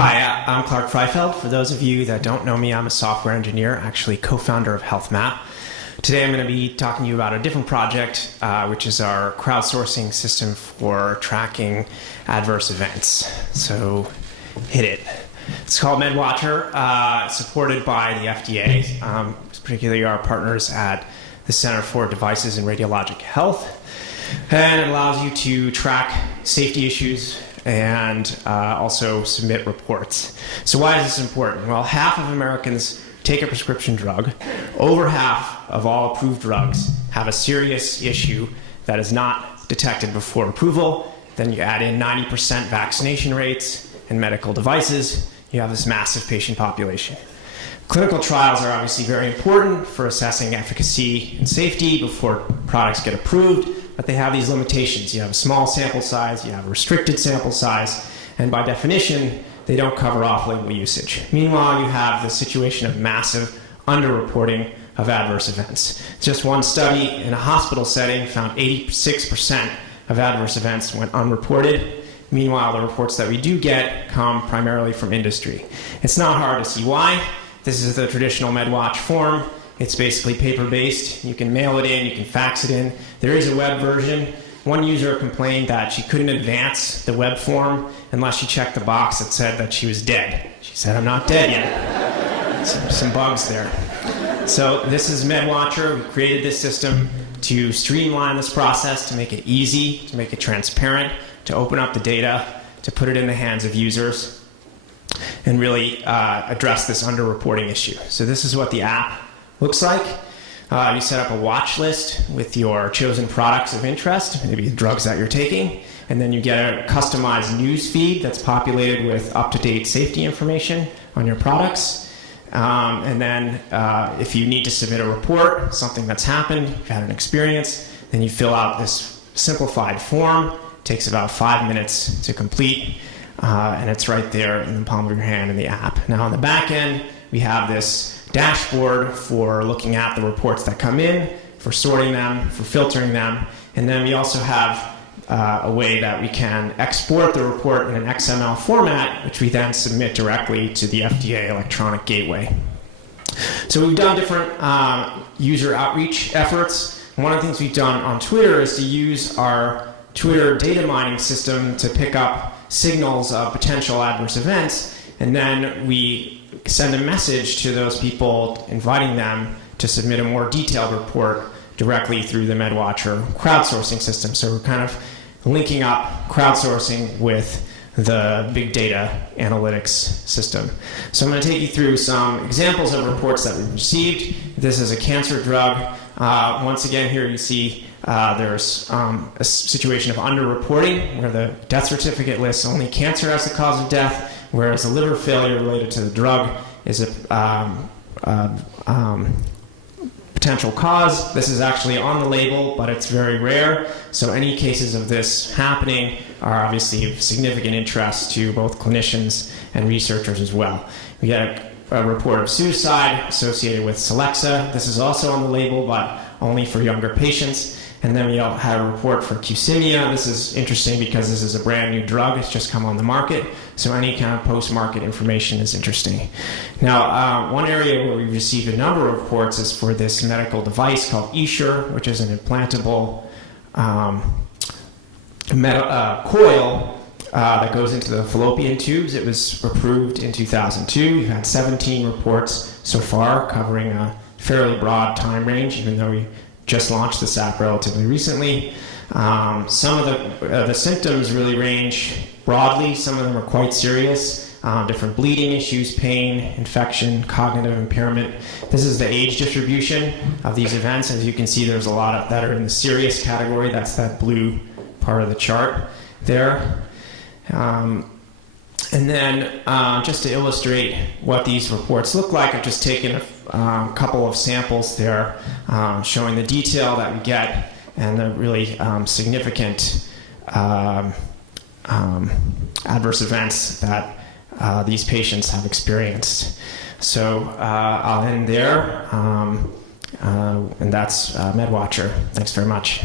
Hi, I'm Clark Freifeld. For those of you that don't know me, I'm a software engineer, actually co-founder of HealthMap. Today I'm going to be talking to you about a different project, which is our crowdsourcing system for tracking adverse events. So hit it. It's called Medwater, supported by the FDA, particularly our partners at the Center for Devices and Radiologic Health. And it allows you to track safety issues and also submit reports. So why is this important? Well, half of Americans take a prescription drug. Over half of all approved drugs have a serious issue that is not detected before approval. Then you add in 90% vaccination rates and medical devices. You have this massive patient population. Clinical trials are obviously very important for assessing efficacy and safety before products get approved, but they have these limitations. You have a small sample size, you have a restricted sample size, and by definition, they don't cover off-label usage. Meanwhile, you have the situation of massive underreporting of adverse events. Just one study in a hospital setting found 86% of adverse events went unreported. Meanwhile, the reports that we do get come primarily from industry. It's not hard to see why. This is the traditional MedWatch form. It's basically paper-based. You can mail it in, you can fax it in. There is a web version. One user complained that she couldn't advance the web form unless she checked the box that said that she was dead. She said, "I'm not dead yet." Some bugs there. So this is MedWatcher. We created this system to streamline this process, to make it easy, to make it transparent, to open up the data, to put it in the hands of users, and really address this underreporting issue. So this is what the app looks like. You set up a watch list with your chosen products of interest, maybe the drugs that you're taking, and then you get a customized news feed that's populated with up-to-date safety information on your products. And then if you need to submit a report, something that's happened, you've had an experience, then you fill out this simplified form. It takes about 5 minutes to complete, and it's right there in the palm of your hand in the app. Now on the back end, we have this dashboard for looking at the reports that come in, for sorting them, for filtering them, and then we also have a way that we can export the report in an XML format, which we then submit directly to the FDA electronic gateway. So we've done different user outreach efforts. One of the things we've done on Twitter is to use our Twitter data mining system to pick up signals of potential adverse events, and then we send a message to those people inviting them to submit a more detailed report directly through the MedWatcher crowdsourcing system. So we're kind of linking up crowdsourcing with the big data analytics system. So I'm going to take you through some examples of reports that we've received. This is a cancer drug. Once again, here you see there's a situation of underreporting where the death certificate lists only cancer as the cause of death, whereas a liver failure related to the drug is a potential cause. This is actually on the label, but it's very rare. So any cases of this happening are obviously of significant interest to both clinicians and researchers as well. We get a report of suicide associated with Celexa. This is also on the label, but only for younger patients. And then we had a report for Qsimia. This is interesting because this is a brand new drug. It's just come on the market. So any kind of post-market information is interesting. Now, one area where we've received a number of reports is for this medical device called eSure, which is an implantable coil that goes into the fallopian tubes. It was approved in 2002. We've had 17 reports so far covering a fairly broad time range, even though we just launched this app relatively recently. Some of the symptoms really range broadly. Some of them are quite serious. Different bleeding issues, pain, infection, cognitive impairment. This is the age distribution of these events. As you can see, there's a lot that are in the serious category. That's that blue part of the chart there. And then just to illustrate what these reports look like, I've just taken a couple of samples there showing the detail that we get and the really significant adverse events that these patients have experienced. So I'll end there, and that's MedWatcher. Thanks very much.